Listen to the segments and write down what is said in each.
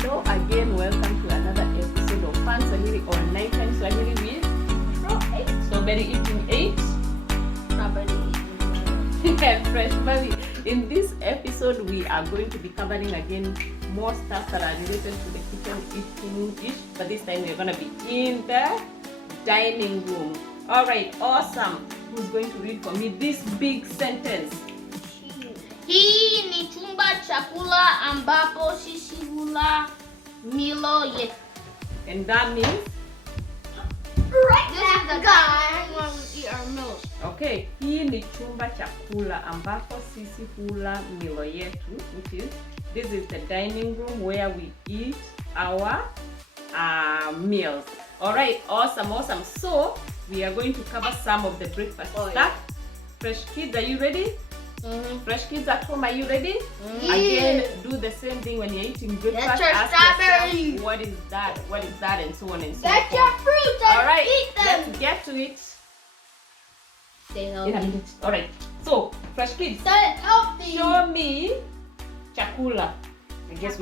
Hello again, welcome to another episode of Fun Swahili or Nighttime Swahili with Strawberry Eating 8 and Fresh Baby. In this episode, we are going to be covering again more stuff that are related to the kitchen eating-ish, but this time we're going to be in the dining room. Alright, awesome. Who's going to read for me this big sentence? Hii ni chumba chakula ambapo sisi hula milo yetu. And that means? This is the time when we eat our meals. Okay, hii ni chumba chakula ambapo sisi hula milo yetu, which is, this is the dining room where we eat our meals. Alright, awesome. So, we are going to cover some of the breakfast stuff. Fresh kids, are you ready? Fresh kids at home, are you ready? Again, do the same thing when you're eating breakfast. That's your Ask strawberry. yourself, what is that, and so on and so That's forth. your fruit. Alright, Eat them. let's get to it. Stay In a healthy. minute. Alright, so, fresh kids, Stay healthy. show me chakula. I guess it's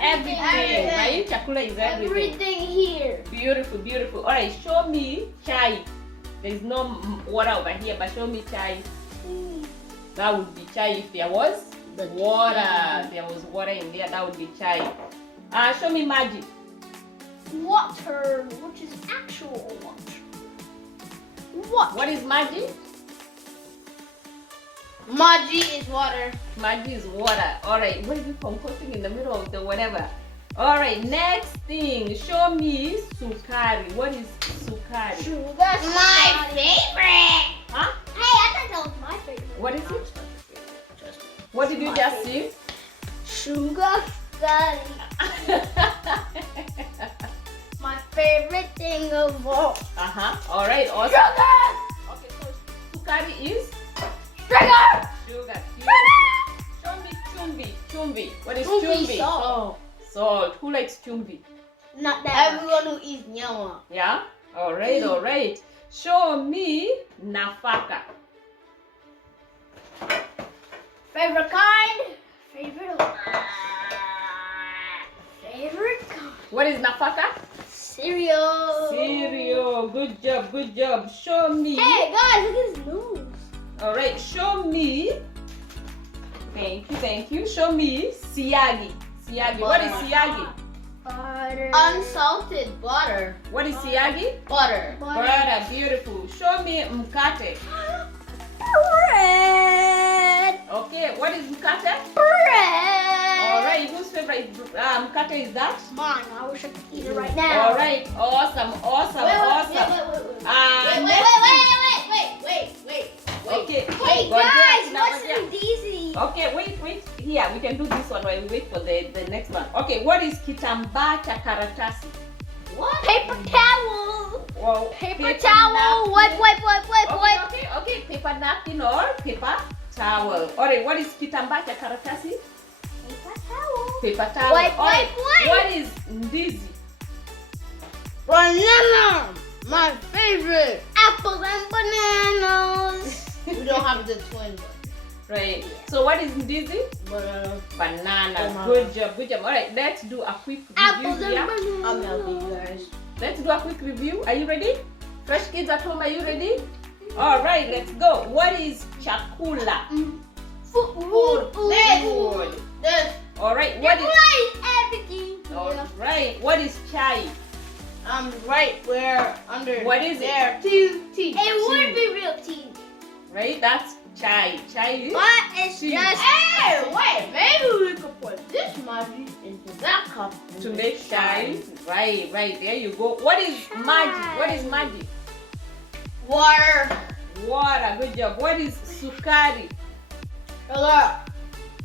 everything, right? Chakula is everything. Everything here. Beautiful. Alright, show me chai. There's no water over here, but show me chai. That would be chai if there was water. There was water in there, that would be chai. Show me maji. Water, which is actual water. What? What is maji? Maji is water. Maji is water. Alright, what is it composting in the middle of the whatever? Alright, next thing. Show me sukari. What is sukari? Sugar. My favorite. Huh? Hey, I thought that was my favorite. What is it? What did you just say? Sugar daddy. My favorite thing of all. Alright, awesome. Sugar. Okay, so sukari is Sugar. sugar. Show me chumvi. What is Chumvi, chumvi? salt. Salt. Who likes chumvi? Not that everyone who eats nyama. Yeah? Alright. Show me nafaka. Favorite kind? Favorite kind. What is nafaka? Cereal. Cereal. Good job. Show me. Hey guys, look at his nose. Alright, show me. Thank you. Show me siagi. What is siagi? Butter. Unsalted butter. What is siagi? Butter. Butter. Beautiful. Show me mkate. Bread. Okay, what is mkate? Bread. Alright, whose favorite mkate is that? Mine. I wish I could eat it right now. Alright, awesome. Wait. Okay. Hey Go guys, ahead, what's Nabaja. in these? Okay, wait. Here, we can do this one while we wait for the next one. Okay, what is kitambaa cha karatasi? What? Paper towel. Well, Paper towel. Wipe. Okay, paper napkin or paper towel. Alright, what is kitambaa cha karatasi? Paper towel. Paper towel. Wipe. What is ndizi? Banana. My favorite. Apples and bananas. We don't have the twin one. Right. So what is ndizi? Banana. Good job. Alright, let's do a quick review Apples and here. bananas. I'm healthy, guys. Let's do a quick review. Are you ready? Fresh kids at home, are you ready? Alright, let's go. What is chakula? Food. Alright, what is everything? Alright, what is chai? Right where under. What is it? there. Tea. It would be real tea. Right? That's chai. Chai is But it's tea. just. Hey, wait. Maybe we could put this maji into that cup to make chai. Right, there you go. What is maji? Water. Water. Good job. What is sukari? Sugar.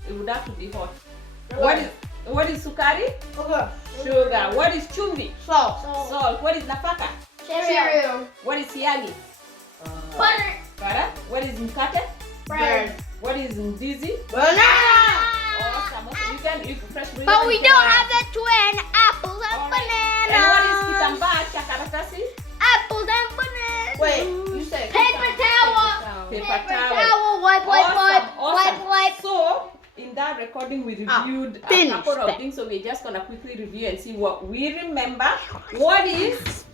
It would have to be hot. What is sukari? Sugar. Sugar. What is chumvi? Salt. Salt. What is nafaka? Cereal. What is siagi? Butter. What is mkate? Bread. What is ndizi? Banana. Awesome. You can fresh. But we don't have the twin apples and bananas. And what is kitambaa cha karatasi? Apples and bananas. Wait, you said Paper towel. Paper towel. Towel. Wipe. Awesome. Wipe. So in that recording we reviewed a finished couple of that. things, so we're just gonna quickly review and see what we remember. What is?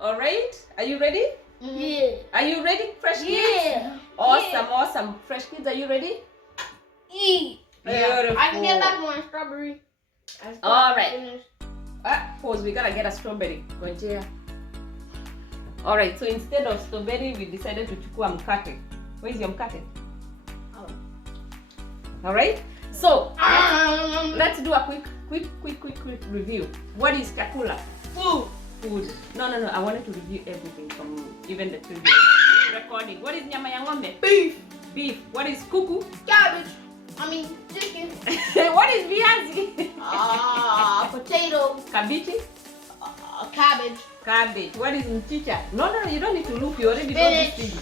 All right, are you ready? Yeah. Are you ready, fresh kids? Yeah. Awesome, awesome. Fresh kids, are you ready? Eat. Beautiful. I can get back one strawberry. All right. Pause. We gotta get a strawberry. Ngojea. All right. So instead of strawberry, we decided to chukua mkate. Where is your mkate? Oh. All right. So let's do a quick review. What is chakula? Food. Food. No. I wanted to review everything from even the previous recording. What is nyama ya ng'ombe? Beef. Beef. What is kuku? Cabbage. I mean chicken. What is viazi? Potato. Kabichi? Cabbage. Cabbage. What is mchicha? No, you don't need to look. You already know these things.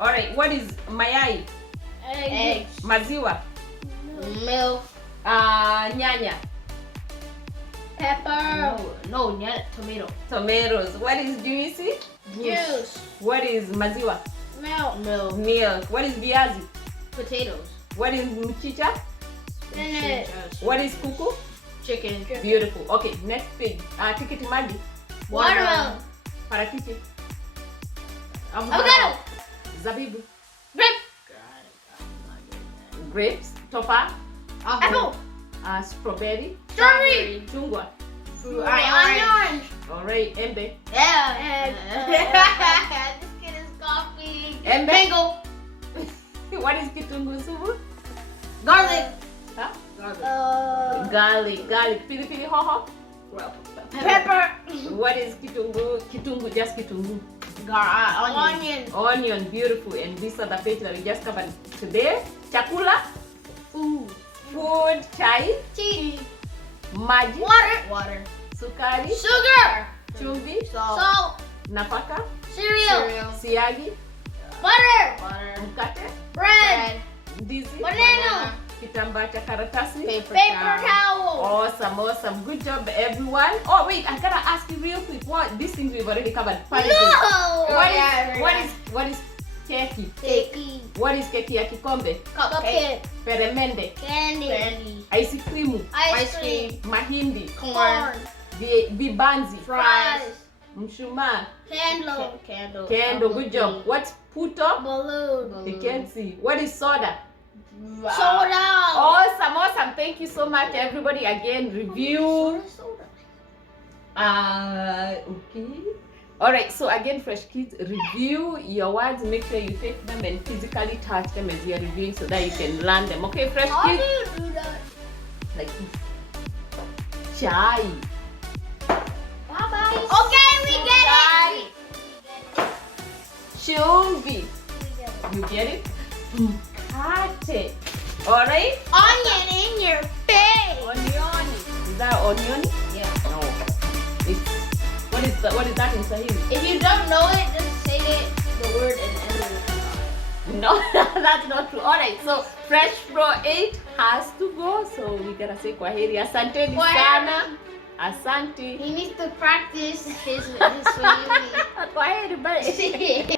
All right. What is mayai? Eggs. Maziwa? Milk. Nyanya? Pepper. No, not tomato. Tomatoes. What is juicy? Juice. What is maziwa? Milk. Milk. What is viazi? Potatoes. What is mchicha? Spinach. What is kuku? Chicken. Beautiful. Okay, next page. Tikiti maji? Watermelon. Parachichi? Avocado. Zabibu? Grape. Grapes? Tofa? Apple. Strawberry? Strawberry. Chungwa? Orange. Alright, embe? Yeah. This kid is coughing. Embe? Mango. What is kitungu subu? Garlic. Huh? Garlic. Garlic. Pili pili hoho? Pepper. What is kitungu? Kitungu, just kitungu. Onion. Onion, beautiful. And these are the page that we just covered today. Chakula? Food. Chai? Tea. Maji? Water. Sukari? Sugar. Chumvi? Salt. Nafaka? Cereal. Siagi? Butter. Mkate? Bread. Ndizi? Banana. Kitambaa cha karatasi? Paper towel. Awesome. Good job, everyone. Oh wait, I gotta ask you real quick. What these things we've already covered? No. What is keki? Cake. What is keki ya kikombe? Cupcake. Peremende? Candy. Ice cream? Ice cream. Mahindi? Corn. Vibanzi? Fries. Mshumaa? Candle. Candle. Good job. What's puto? Balloon. You can't see. What is soda? Soda. Awesome. Thank you so much, everybody. Again, review. Okay. All right. So again, fresh kids, review your words. Make sure you take them and physically touch them as you're reviewing, so that you can learn them. Okay, fresh How do kids. you do that? Like this. Chai. Bye-bye. Okay, we get it. Chumvi. You get it? Mkate. All right. Onion in your face. Onion. Is that onion? Yeah. No. What is that in Swahili? If you don't know it, just say it, the word, and end it. No, that's not true. All right. So Fresh Pro 8 has to go. So we gotta say kwaheri. Asante sana. Asante. He needs to practice his Swahili. Kwaheri, bye.